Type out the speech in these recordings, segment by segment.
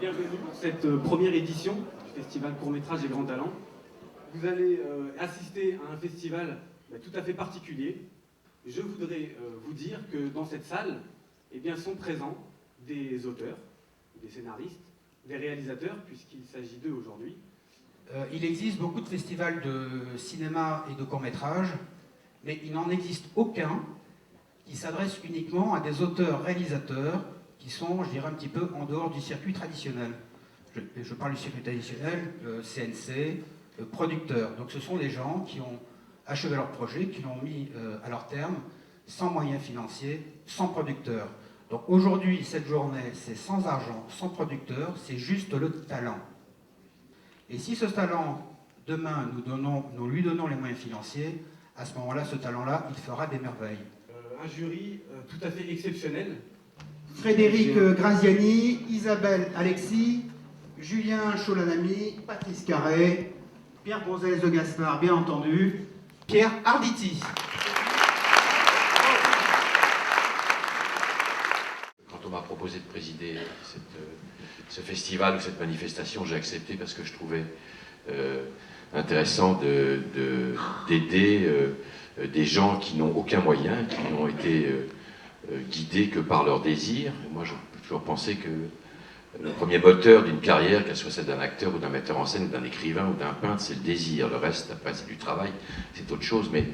Bienvenue pour cette première édition du Festival Court-Métrage et Grands Talents. Vous allez assister à un festival tout à fait particulier. Je voudrais vous dire que dans cette salle, sont présents des auteurs, des scénaristes, des réalisateurs, puisqu'il s'agit d'eux aujourd'hui. Il existe beaucoup de festivals de cinéma et de court-métrage, mais il n'en existe aucun qui s'adresse uniquement à des auteurs-réalisateurs qui sont, je dirais, un petit peu en dehors du circuit traditionnel. Je parle du circuit traditionnel, CNC, producteurs. Donc ce sont des gens qui ont achevé leur projet, qui l'ont mis à leur terme, sans moyens financiers, sans producteurs. Donc aujourd'hui, cette journée, c'est sans argent, sans producteur, c'est juste le talent. Et si ce talent, demain, nous lui donnons les moyens financiers, à ce moment-là, ce talent-là, il fera des merveilles. Un jury tout à fait exceptionnel. Frédéric Graziani, Isabelle Alexis, Julien Cholanami, Patrice Carré, Pierre Gonzalez de Gaspard, bien entendu, Pierre Arditi. Quand on m'a proposé de présider ce festival ou cette manifestation, j'ai accepté parce que je trouvais intéressant d'aider des gens qui n'ont aucun moyen, qui n'ont été guidés que par leur désir. Et moi, j'ai toujours pensé que le premier moteur d'une carrière, qu'elle soit celle d'un acteur ou d'un metteur en scène ou d'un écrivain ou d'un peintre, c'est le désir. Le reste, après, c'est du travail, c'est autre chose. Mais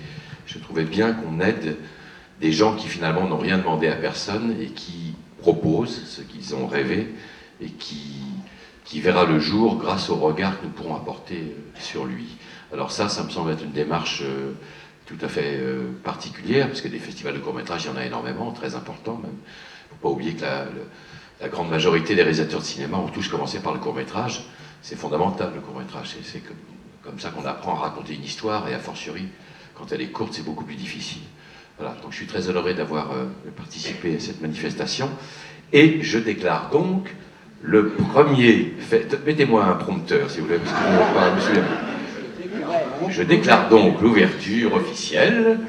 je trouvais bien qu'on aide des gens qui finalement n'ont rien demandé à personne et qui proposent ce qu'ils ont rêvé et qui verra le jour grâce au regard que nous pourrons apporter sur lui. Alors ça me semble être une démarche tout à fait particulière, parce que des festivals de court-métrage, il y en a énormément, très importants même. Il ne faut pas oublier que la grande majorité des réalisateurs de cinéma ont tous commencé par le court-métrage. C'est fondamental, le court-métrage. C'est comme ça qu'on apprend à raconter une histoire, et a fortiori, quand elle est courte, c'est beaucoup plus difficile. Voilà, donc je suis très honoré d'avoir participé à cette manifestation. Et je déclare donc le premier... Mettez-moi un prompteur, si vous voulez, parce que je ne me souviens plus. Je déclare donc l'ouverture officielle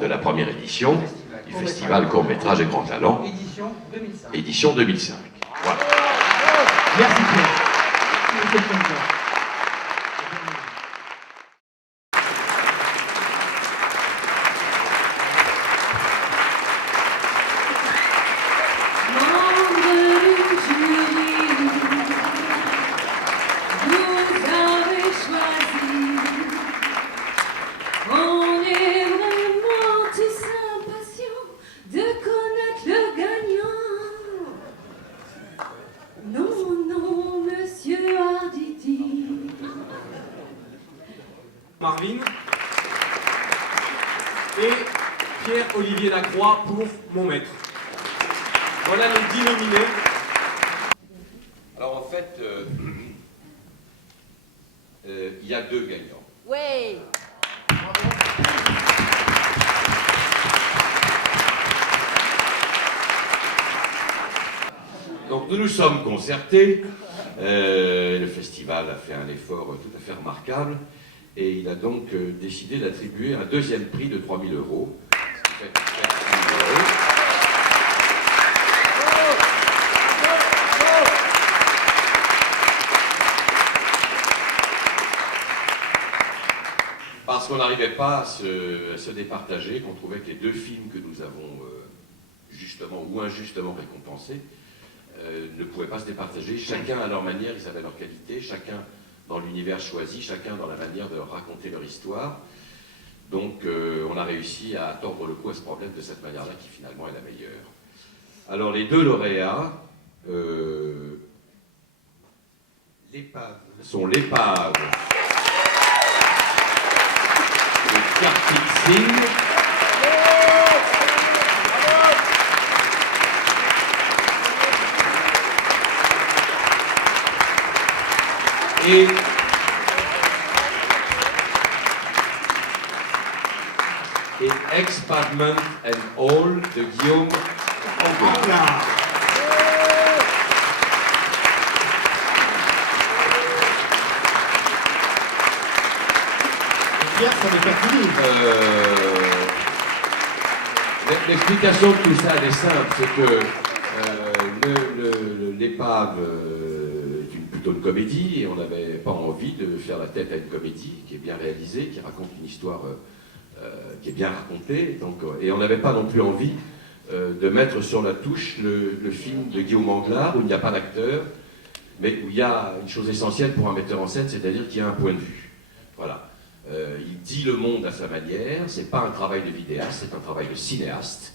de la première édition du Festival Court-Métrage et Grands Talents, édition 2005. Voilà. Merci Pierre. Marvin et Pierre-Olivier Lacroix pour Mon Maître. Voilà les 10 nominés. Alors en fait, il y a 2 gagnants. Oui. Donc nous nous sommes concertés. Le festival a fait un effort tout à fait remarquable. Et il a donc décidé d'attribuer un deuxième prix de 3 000 €. Parce qu'on n'arrivait pas à se départager, qu'on trouvait que les 2 films que nous avons justement ou injustement récompensés ne pouvaient pas se départager. Chacun à leur manière, ils avaient leur qualité, chacun dans l'univers choisi, chacun dans la manière de raconter leur histoire. Donc on a réussi à tordre le cou à ce problème de cette manière-là qui finalement est la meilleure. Alors les 2 lauréats sont l'épave de Kartik Singh et Expadment and All de Guillaume Anglade. Pierre, ça n'est pas fini. L'explication de tout ça, elle est simple, c'est que l'épave plutôt une comédie et on n'avait pas envie de faire la tête à une comédie qui est bien réalisée, qui raconte une histoire qui est bien racontée. Donc, et on n'avait pas non plus envie de mettre sur la touche le film de Guillaume Anglard où il n'y a pas d'acteur, mais où il y a une chose essentielle pour un metteur en scène, c'est-à-dire qu'il y a un point de vue. Voilà. Il dit le monde à sa manière, c'est pas un travail de vidéaste, c'est un travail de cinéaste.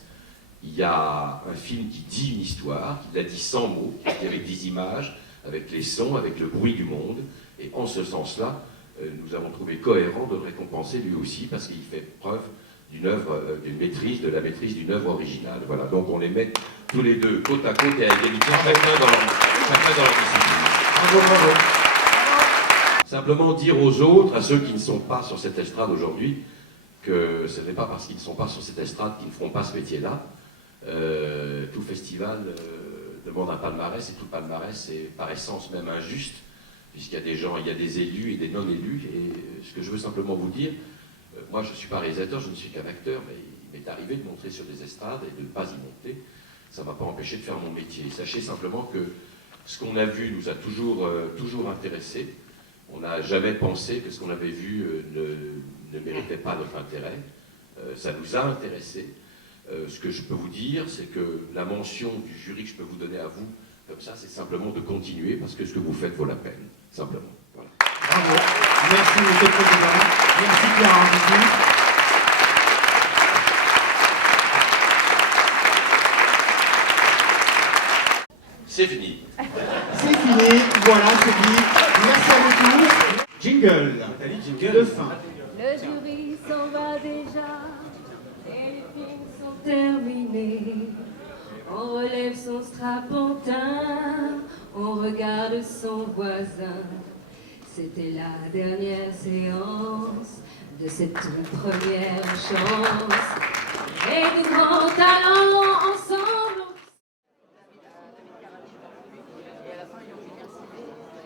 Il y a un film qui dit une histoire, qui la dit sans mots, qui dit avec des images, avec les sons, avec le bruit du monde. Et en ce sens-là, nous avons trouvé cohérent de le récompenser lui aussi, parce qu'il fait preuve d'une œuvre, de la maîtrise d'une œuvre originale. Voilà, donc on les met tous les deux côte à côte et à égalité, chacun dans leur discipline. Bravo, bravo. Simplement dire aux autres, à ceux qui ne sont pas sur cette estrade aujourd'hui, que ce n'est pas parce qu'ils ne sont pas sur cette estrade qu'ils ne feront pas ce métier-là. Tout festival demande un palmarès, et tout palmarès est par essence même injuste, puisqu'il y a des gens, il y a des élus et des non-élus, et ce que je veux simplement vous dire, moi je ne suis pas réalisateur, je ne suis qu'un acteur, mais il m'est arrivé de montrer sur des estrades et de ne pas y monter, ça ne m'a pas empêché de faire mon métier. Sachez simplement que ce qu'on a vu nous a toujours intéressés. On n'a jamais pensé que ce qu'on avait vu ne méritait pas notre intérêt. Ça nous a intéressés. Ce que je peux vous dire, c'est que la mention du jury que je peux vous donner à vous, comme ça, c'est simplement de continuer, parce que ce que vous faites vaut la peine, simplement. Voilà. Bravo. Merci, Monsieur le Président. Merci, Pierre Arditi. C'est fini. C'est fini. Voilà, c'est dit. Merci à vous tous. Jingle. Nathalie, jingle. De fin. Le jury s'en va déjà et les films sont terminés. On relève son strapontin, on regarde son voisin. C'était la dernière séance de cette première chance. Et de grands talents.